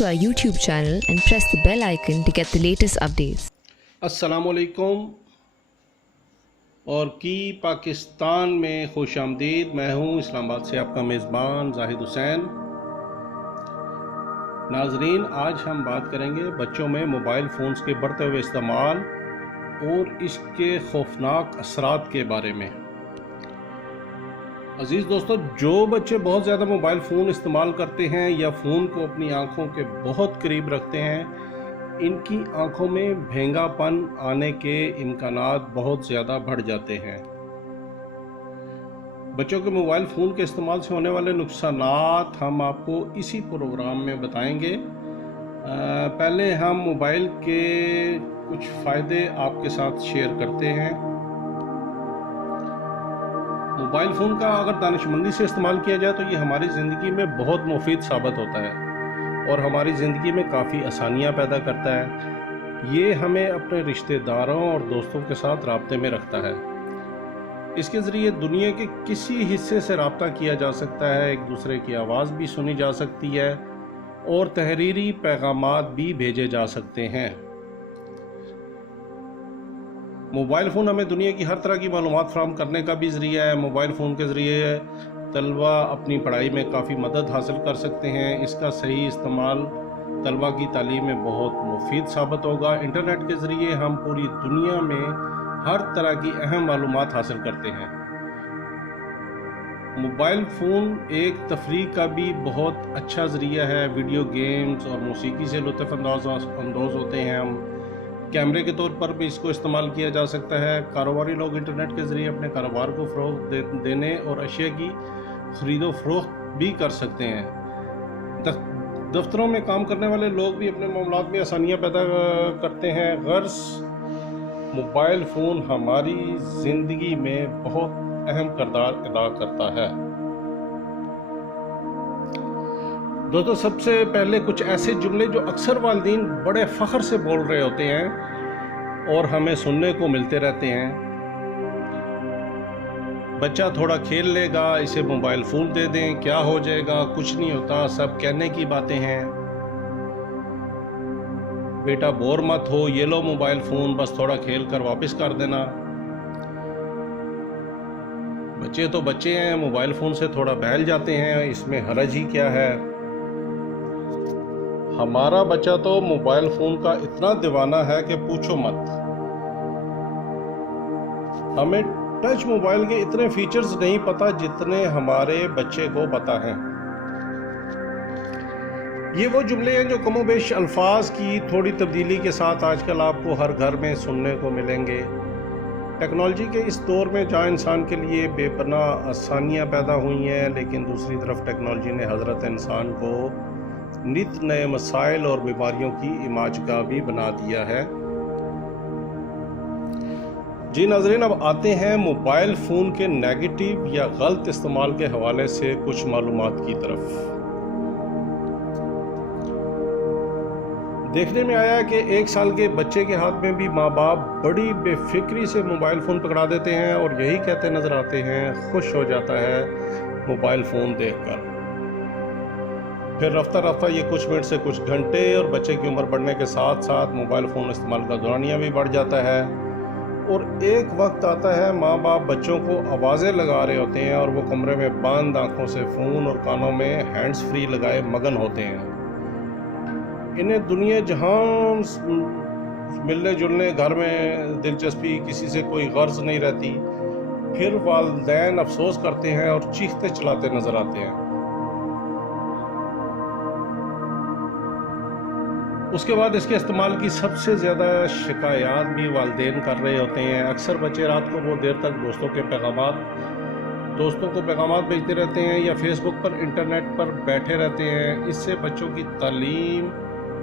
to our YouTube channel and press the bell icon to get the latest updates. السلام علیکم اور کی پاکستان میں خوش آمدید. میں ہوں اسلام آباد سے آپ کا میزبان زاہد حسین. ناظرین، آج ہم بات کریں گے بچوں میں موبائل فونز کے بڑھتے ہوئے استعمال اور اس کے خوفناک اثرات کے بارے میں. عزیز دوستو، جو بچے بہت زیادہ موبائل فون استعمال کرتے ہیں یا فون کو اپنی آنکھوں کے بہت قریب رکھتے ہیں، ان کی آنکھوں میں بھینگا پن آنے کے امکانات بہت زیادہ بڑھ جاتے ہیں. بچوں کے موبائل فون کے استعمال سے ہونے والے نقصانات ہم آپ کو اسی پروگرام میں بتائیں گے. پہلے ہم موبائل کے کچھ فائدے آپ کے ساتھ شیئر کرتے ہیں. موبائل فون کا اگر دانشمندی سے استعمال کیا جائے تو یہ ہماری زندگی میں بہت مفید ثابت ہوتا ہے اور ہماری زندگی میں کافی آسانیاں پیدا کرتا ہے. یہ ہمیں اپنے رشتہ داروں اور دوستوں کے ساتھ رابطے میں رکھتا ہے. اس کے ذریعے دنیا کے کسی حصے سے رابطہ کیا جا سکتا ہے، ایک دوسرے کی آواز بھی سنی جا سکتی ہے اور تحریری پیغامات بھی بھیجے جا سکتے ہیں. موبائل فون ہمیں دنیا کی ہر طرح کی معلومات فراہم کرنے کا بھی ذریعہ ہے. موبائل فون کے ذریعے طلبہ اپنی پڑھائی میں کافی مدد حاصل کر سکتے ہیں. اس کا صحیح استعمال طلبہ کی تعلیم میں بہت مفید ثابت ہوگا. انٹرنیٹ کے ذریعے ہم پوری دنیا میں ہر طرح کی اہم معلومات حاصل کرتے ہیں. موبائل فون ایک تفریح کا بھی بہت اچھا ذریعہ ہے. ویڈیو گیمز اور موسیقی سے لطف اندوز ہوتے ہیں ہم. کیمرے کے طور پر بھی اس کو استعمال کیا جا سکتا ہے. کاروباری لوگ انٹرنیٹ کے ذریعے اپنے کاروبار کو فروغ دینے اور اشیاء کی خرید و فروخت بھی کر سکتے ہیں. دفتروں میں کام کرنے والے لوگ بھی اپنے معاملات میں آسانیاں پیدا کرتے ہیں. غرض موبائل فون ہماری زندگی میں بہت اہم کردار ادا کرتا ہے. دوستو، سب سے پہلے کچھ ایسے جملے جو اکثر والدین بڑے فخر سے بول رہے ہوتے ہیں اور ہمیں سننے کو ملتے رہتے ہیں. بچہ تھوڑا کھیل لے گا، اسے موبائل فون دے دیں، کیا ہو جائے گا، کچھ نہیں ہوتا، سب کہنے کی باتیں ہیں. بیٹا بور مت ہو، یہ لو موبائل فون، بس تھوڑا کھیل کر واپس کر دینا. بچے تو بچے ہیں، موبائل فون سے تھوڑا بہل جاتے ہیں، اس میں حرج ہی کیا ہے. ہمارا بچہ تو موبائل فون کا اتنا دیوانہ ہے کہ پوچھو مت. ہمیں ٹچ موبائل کے اتنے فیچرز نہیں پتہ جتنے ہمارے بچے کو پتہ ہیں. یہ وہ جملے ہیں جو کم و بیش الفاظ کی تھوڑی تبدیلی کے ساتھ آج کل آپ کو ہر گھر میں سننے کو ملیں گے. ٹیکنالوجی کے اس دور میں جہاں انسان کے لیے بے پناہ آسانیاں پیدا ہوئی ہیں، لیکن دوسری طرف ٹیکنالوجی نے حضرت انسان کو نت نئے مسائل اور بیماریوں کی علاج بھی بنا دیا ہے. جی ناظرین، اب آتے ہیں موبائل فون کے نیگیٹو یا غلط استعمال کے حوالے سے کچھ معلومات کی طرف. دیکھنے میں آیا کہ 1 سال کے بچے کے ہاتھ میں بھی ماں باپ بڑی بے فکری سے موبائل فون پکڑا دیتے ہیں اور یہی کہتے نظر آتے ہیں، خوش ہو جاتا ہے موبائل فون دیکھ کر. پھر رفتہ رفتہ یہ کچھ منٹ سے کچھ گھنٹے اور بچے کی عمر بڑھنے کے ساتھ ساتھ موبائل فون استعمال کا دورانیہ بھی بڑھ جاتا ہے. اور ایک وقت آتا ہے ماں باپ بچوں کو آوازیں لگا رہے ہوتے ہیں اور وہ کمرے میں بند آنکھوں سے فون اور کانوں میں ہینڈز فری لگائے مگن ہوتے ہیں. انہیں دنیا جہاں ملنے جلنے، گھر میں دلچسپی، کسی سے کوئی غرض نہیں رہتی. پھر والدین افسوس کرتے ہیں اور چیختے چلاتے نظر آتے ہیں. اس کے بعد اس کے استعمال کی سب سے زیادہ شکایات بھی والدین کر رہے ہوتے ہیں. اکثر بچے رات کو بہت دیر تک دوستوں کو پیغامات بھیجتے رہتے ہیں یا فیس بک پر انٹرنیٹ پر بیٹھے رہتے ہیں. اس سے بچوں کی تعلیم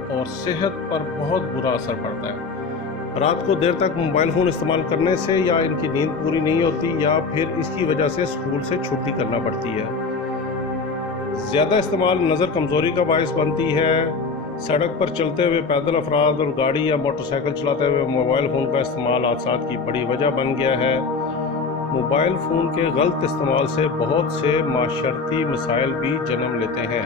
اور صحت پر بہت برا اثر پڑتا ہے. رات کو دیر تک موبائل فون استعمال کرنے سے یا ان کی نیند پوری نہیں ہوتی یا پھر اس کی وجہ سے اسکول سے چھٹی کرنا پڑتی ہے. زیادہ استعمال نظر کمزوری کا باعث بنتی ہے. سڑک پر چلتے ہوئے پیدل افراد اور گاڑی یا موٹر سائیکل چلاتے ہوئے موبائل فون کا استعمال حادثات کی بڑی وجہ بن گیا ہے. موبائل فون کے غلط استعمال سے بہت سے معاشرتی مسائل بھی جنم لیتے ہیں.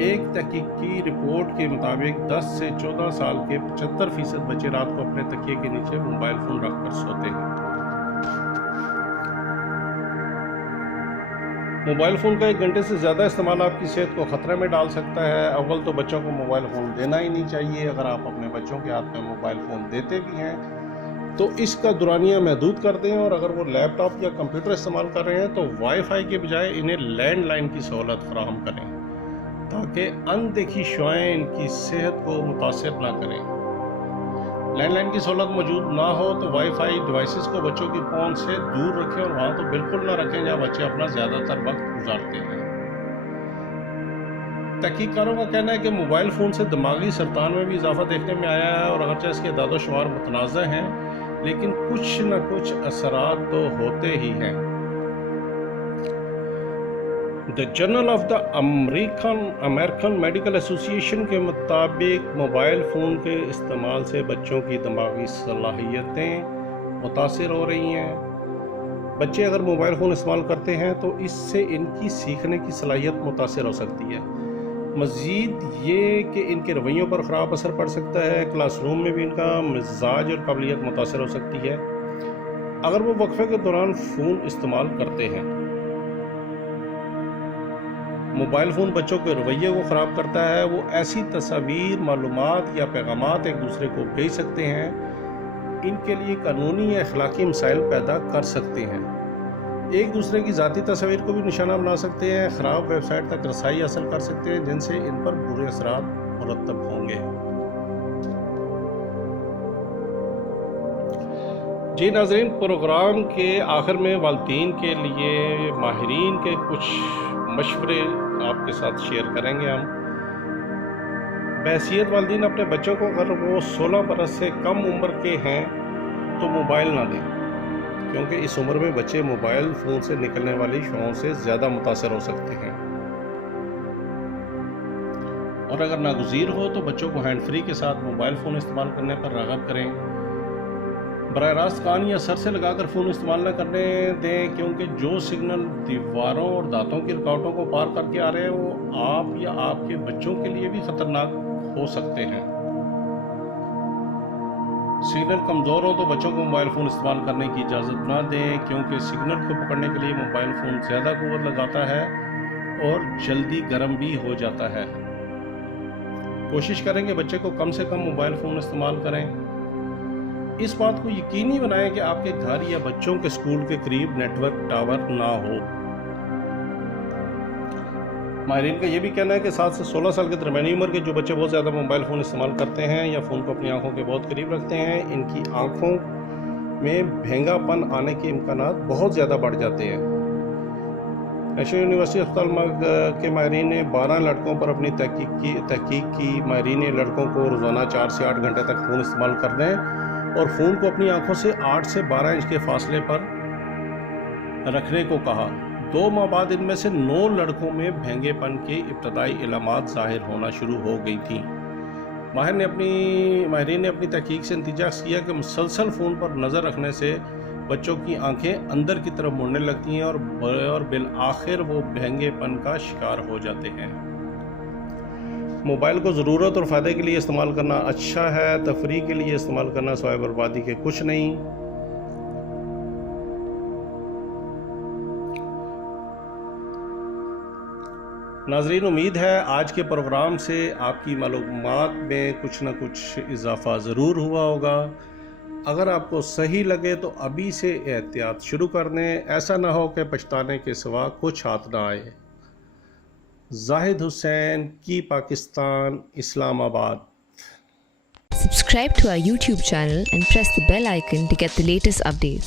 ایک تحقیقی رپورٹ کے مطابق 10 سے 14 سال کے 75% بچے رات کو اپنے تکیے کے نیچے موبائل فون رکھ کر سوتے ہیں۔ موبائل فون کا 1 گھنٹے سے زیادہ استعمال آپ کی صحت کو خطرے میں ڈال سکتا ہے۔ اول تو بچوں کو موبائل فون دینا ہی نہیں چاہیے۔ اگر آپ اپنے بچوں کے ہاتھ میں موبائل فون دیتے بھی ہیں تو اس کا دورانیہ محدود کر دیں، اور اگر وہ لیپ ٹاپ یا کمپیوٹر استعمال کر رہے ہیں تو وائی فائی کے بجائے انہیں لینڈ لائن کی سہولت فراہم کریں تاکہ اندیکھی شعاعیں ان کی صحت کو متاثر نہ کریں۔ لینڈ لائن کی سہولت موجود نہ ہو تو وائی فائی ڈیوائسز کو بچوں کی پہنچ سے دور رکھیں، اور وہاں تو بالکل نہ رکھیں جہاں بچے اپنا زیادہ تر وقت گزارتے ہیں۔ تحقیق کاروں کا کہنا ہے کہ موبائل فون سے دماغی سرطان میں بھی اضافہ دیکھنے میں آیا ہے، اور اگرچہ اس کے اعداد و شمار متنازع ہیں لیکن کچھ نہ کچھ اثرات تو ہوتے ہی ہیں۔ The journal of the American Medical Association کے مطابق موبائل فون کے استعمال سے بچوں کی دماغی صلاحیتیں متاثر ہو رہی ہیں۔ بچے اگر موبائل فون استعمال کرتے ہیں تو اس سے ان کی سیکھنے کی صلاحیت متاثر ہو سکتی ہے۔ مزید یہ کہ ان کے رویوں پر خراب اثر پڑ سکتا ہے، کلاس روم میں بھی ان کا مزاج اور قابلیت متاثر ہو سکتی ہے اگر وہ وقفے کے دوران فون استعمال کرتے ہیں۔ موبائل فون بچوں کے رویے کو خراب کرتا ہے۔ وہ ایسی تصاویر، معلومات یا پیغامات ایک دوسرے کو بھیج سکتے ہیں، ان کے لیے قانونی یا اخلاقی مسائل پیدا کر سکتے ہیں، ایک دوسرے کی ذاتی تصاویر کو بھی نشانہ بنا سکتے ہیں، خراب ویب سائٹ تک رسائی حاصل کر سکتے ہیں جن سے ان پر برے اثرات مرتب ہوں گے۔ جی ناظرین، پروگرام کے آخر میں والدین کے لیے ماہرین کے کچھ مشورے آپ کے ساتھ شیئر کریں گے ہم۔ بحیثیت والدین اپنے بچوں کو اگر وہ 16 برس سے کم عمر کے ہیں تو موبائل نہ دیں، کیونکہ اس عمر میں بچے موبائل فون سے نکلنے والی شعاعوں سے زیادہ متاثر ہو سکتے ہیں، اور اگر ناگزیر ہو تو بچوں کو ہینڈ فری کے ساتھ موبائل فون استعمال کرنے پر راغب کریں۔ براہ راست کان یا سر سے لگا کر فون استعمال نہ کرنے دیں، کیونکہ جو سگنل دیواروں اور دانتوں کی رکاوٹوں کو پار کر کے آ رہے ہیں وہ آپ یا آپ کے بچوں کے لیے بھی خطرناک ہو سکتے ہیں۔ سگنل کمزور ہو تو بچوں کو موبائل فون استعمال کرنے کی اجازت نہ دیں، کیونکہ سگنل کو پکڑنے کے لیے موبائل فون زیادہ قوت لگاتا ہے اور جلدی گرم بھی ہو جاتا ہے۔ کوشش کریں کہ بچے کو کم سے کم موبائل فون استعمال کریں۔ اس بات کو یقینی بنائیں کہ آپ کے گھر یا بچوں کے اسکول کے قریب نیٹ ورک ٹاور نہ ہو۔ ماہرین کا یہ بھی کہنا ہے کہ 7 سے 16 سال کے درمیانی عمر کے جو بچے بہت زیادہ موبائل فون استعمال کرتے ہیں یا فون کو اپنی آنکھوں کے بہت قریب رکھتے ہیں، ان کی آنکھوں میں بھینگا پن آنے کے امکانات بہت زیادہ بڑھ جاتے ہیں۔ نیشنل یونیورسٹی اسپتال کے ماہرین نے 12 لڑکوں پر اپنی تحقیق کی۔ ماہرین نے لڑکوں کو روزانہ 4 سے 8 گھنٹے تک فون استعمال کرنے اور فون کو اپنی آنکھوں سے 8 سے 12 انچ کے فاصلے پر رکھنے کو کہا۔ 2 ماہ بعد ان میں سے 9 لڑکوں میں بھینگے پن کے ابتدائی علامات ظاہر ہونا شروع ہو گئی تھیں۔ ماہرین نے اپنی تحقیق سے نتیجہ کیا کہ مسلسل فون پر نظر رکھنے سے بچوں کی آنکھیں اندر کی طرف مڑنے لگتی ہیں اور بالآخر وہ بھینگے پن کا شکار ہو جاتے ہیں۔ موبائل کو ضرورت اور فائدے کے لیے استعمال کرنا اچھا ہے، تفریح کے لیے استعمال کرنا سوائے بربادی کے کچھ نہیں۔ ناظرین، امید ہے آج کے پروگرام سے آپ کی معلومات میں کچھ نہ کچھ اضافہ ضرور ہوا ہوگا۔ اگر آپ کو صحیح لگے تو ابھی سے احتیاط شروع کر دیں، ایسا نہ ہو کہ پچھتانے کے سوا کچھ ہاتھ نہ آئے۔ زاہد حسین کی پاکستان، اسلام آباد۔ Subscribe to our YouTube channel and press the bell icon to get the latest updates.